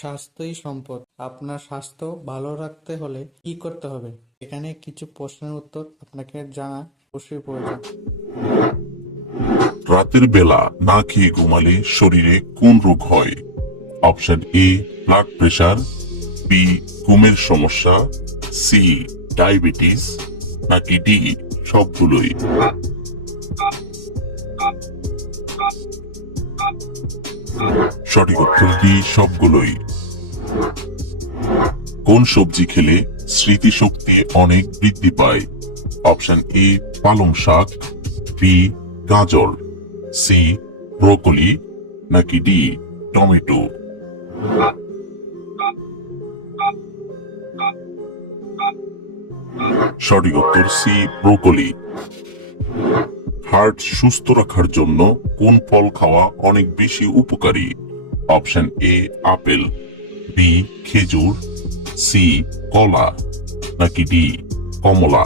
স্বাস্থ্যই সম্পদ। আপনার স্বাস্থ্য ভালো রাখতে হলে কি করতে হবে? এখানে কিছু প্রশ্নের উত্তর আপনাকে জানা অবশ্যই প্রয়োজন। রাতের বেলা না খেয়ে ঘুমালে শরীরে কোন রোগ হয়? Option A blood pressure, B ঘুমের সমস্যা, সি ডায়াবেটিস, নাকি ডি সবগুলোই? সঠিক উত্তর ডি সবগুলোই। কোন সবজি খেলে স্মৃতিশক্তি অনেক বৃদ্ধি পায়? অপশন এ পালং শাক, বি গাজর, সি ব্রোকলি, নাকি ডি টমেটো? সঠিক উত্তর সি ব্রোকলি। হার্ট সুস্থ রাখার জন্য কোন ফল খাওয়া অনেক বেশি উপকারী? অপশন এ আপেল, বি খেজুর, সি কলা, নাকি ডি কমলা?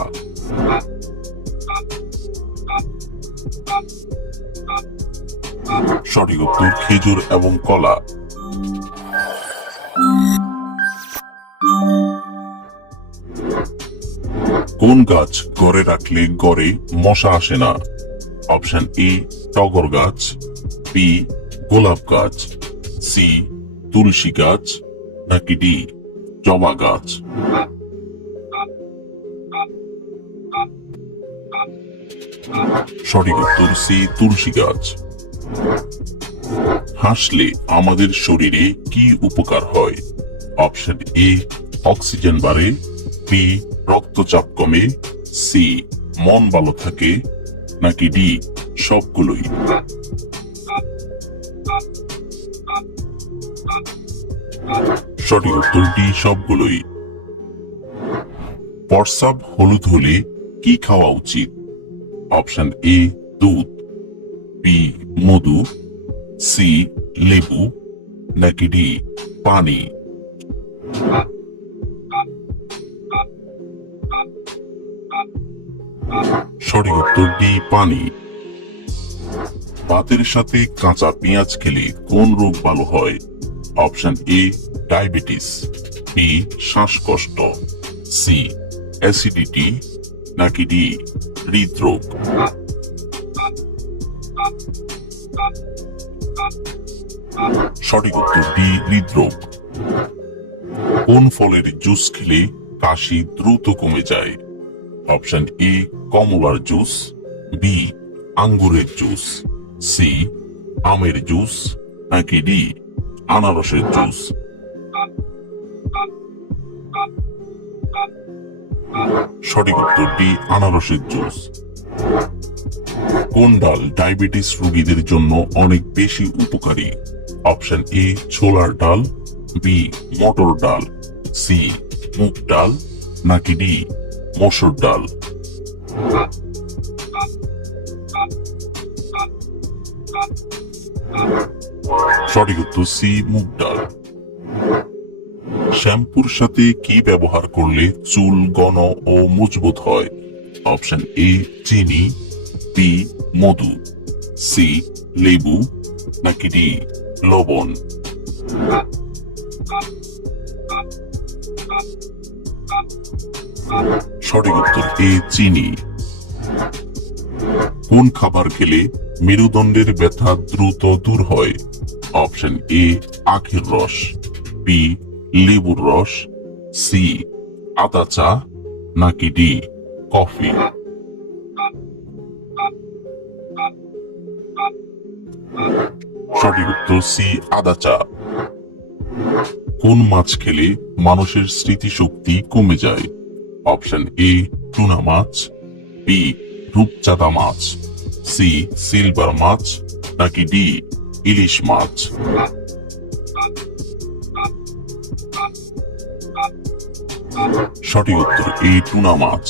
সঠিক উত্তর খেজুর এবং কলা। কোন গাছ ঘরে রাখলে ঘরে মশা আসে না? অপশন এ টগর গাছ, বি গোলাপ গাছ, সি তুলসী গাছ, নাকি ডি জবা গাছ? সঠিক উত্তর সি তুলসী গাছ। হাসলে আমাদের শরীরে কি উপকার হয়? অপশন এ অক্সিজেন বাড়ে, বি রক্তচাপ কমে, সি মন ভালো থাকে, নাকি ডি সবগুলোই? সঠিক উত্তর ডি সবগুলোই। প্রস্রাব হলুদ হলে কি খাওয়া উচিত? অপশন এ দুধ, বি মধু, সি লেবু, নাকি ডি পানি? সঠিক উত্তর ডি পানি। ভাতের সাথে কাঁচা পেঁয়াজ খেলে কোন রোগ ভালো হয়? অপশন এ ডায়াবেটিস, বি শ্বাসকষ্ট, সি অ্যাসিডিটি, নাকি ডি হৃদরোগ? সঠিক উত্তর ডি হৃদরোগ। কোন ফলের জুস খেলে কাশি দ্রুত কমে যায়? অপশন এ কমলার জুস, বি আঙ্গুরের জুস, সি আমের জুস, নাকি ডি আনারসের জুস? সঠিক উত্তর ডি আনারসের জুস। কোন ডাল ডায়াবেটিস রোগীদের জন্য অনেক বেশি উপকারী? অপশন এ ছোলার ডাল, বি মটর ডাল, সি মুগ ডাল, নাকি ডি মসুর ডাল? সঠিক উত্তর সি মুগ ডাল। শ্যাম্পুর সাথে কি ব্যবহার করলে চুল ঘন ও মজবুত হয়? অপশন এ চিনি, বি মধু, সি লেবু, নাকি ডি লবণ? সঠিক উত্তর এ চিনি। কোন খাবার খেলে মেরুদণ্ডের ব্যথা দ্রুত দূর হয়? অপশন এ আখের রস, বি লেবুর রস, সি আদা চা, নাকি ডি কফি? সঠিক উত্তর সি আদা চা। কোন মাছ খেলে মানুষের স্মৃতিশক্তি কমে যায়? অপশন এ টুনা মাছ, বি রূপচাঁদা মাছ, সি সিলভার মাছ, নাকি ডি ইলিশ মাছ? সঠিক উত্তর এ টুনা মাছ।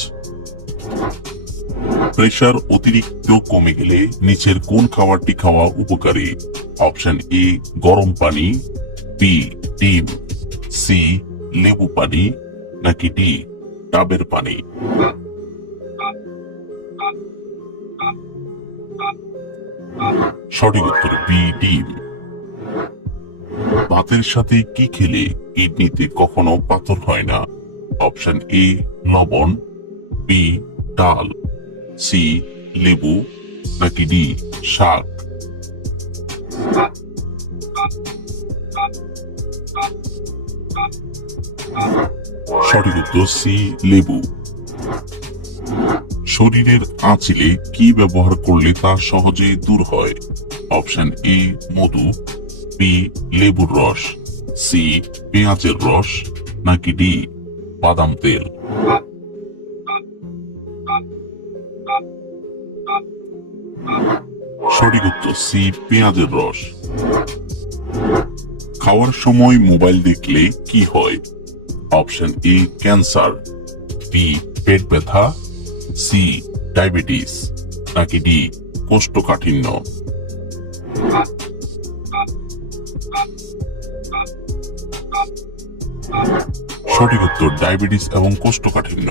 প্রেশার অতিরিক্ত কমে গেলে নিচের কোন খাবারটি খাওয়া উপকারী? অপশন এ গরম পানি, বি ডিম, সি লেবু পানি, নাকি ডি ডাবের পানি? সঠিক উত্তর বি ডিম। ভাতের সাথে কি খেলে কিডনিতে কখনো পাথর হয় না? অপশন এ লবণ, বি ডাল, সি লেবু, নাকি ডি শাক? সঠিক উত্তর সি লেবু। শরীরের আঁচিলে কি ব্যবহার করলে তা সহজে দূর হয়? অপশন এ মধু, বি লেবুর রস, সি পেঁয়াজের রস, নাকি ডি বাদাম তেল? সঠিক উত্তর সি পেঁয়াজের রস। খাওয়ার সময় মোবাইল দেখলে কি হয়? অপশন এ ক্যান্সার, বি পেট ব্যথা, সি ডায়াবেটিস, নাকি ডি কোষ্ঠকাঠিন্য? সঠিক উত্তর ডায়াবেটিস এবং কোষ্ঠকাঠিন্য।